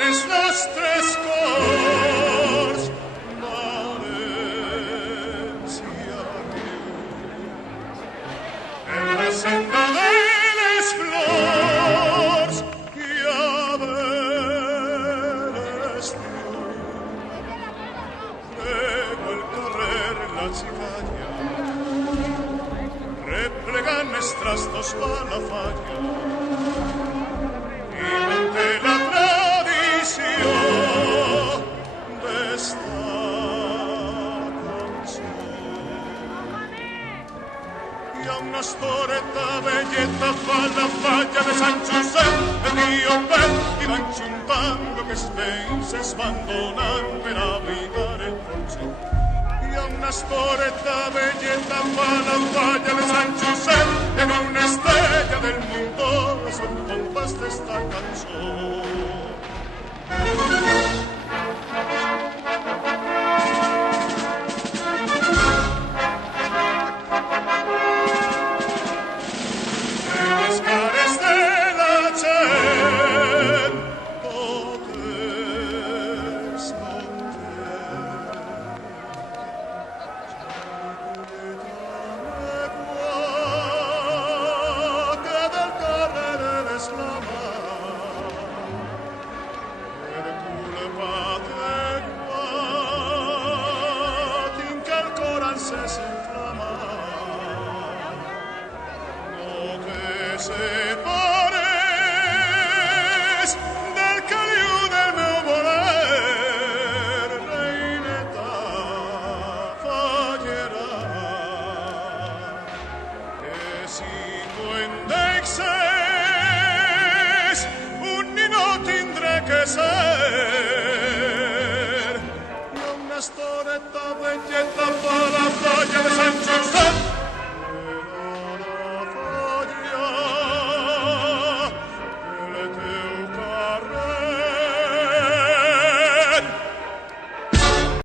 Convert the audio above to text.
les nostres cors, València riu. En la senda de les flors hi ha l'estiu. Prego el carrer la xicalla, replegant els trastos pa la falla, i manté la tradició d'esta cançó. Hi ha una estoreta velleta fa la falla de Sant Josep, el tio Pep, i van juntant lo que els veïns es van donant per abrigar el porxo. Hi ha una estoreta velleta fa la falla de Sant Josep, en una estrella del mundo son compas d'esta cançó. En les cares de la gent tot és que del carrer eres la mà, per culpa teua tinc el cor encès inflamat. No te separes del caliu del meu voler, reineta fallera, que si tu en deixes un ninot tindré que ser. Hi ha una estoreta velleta pa la falla de Sant Josep,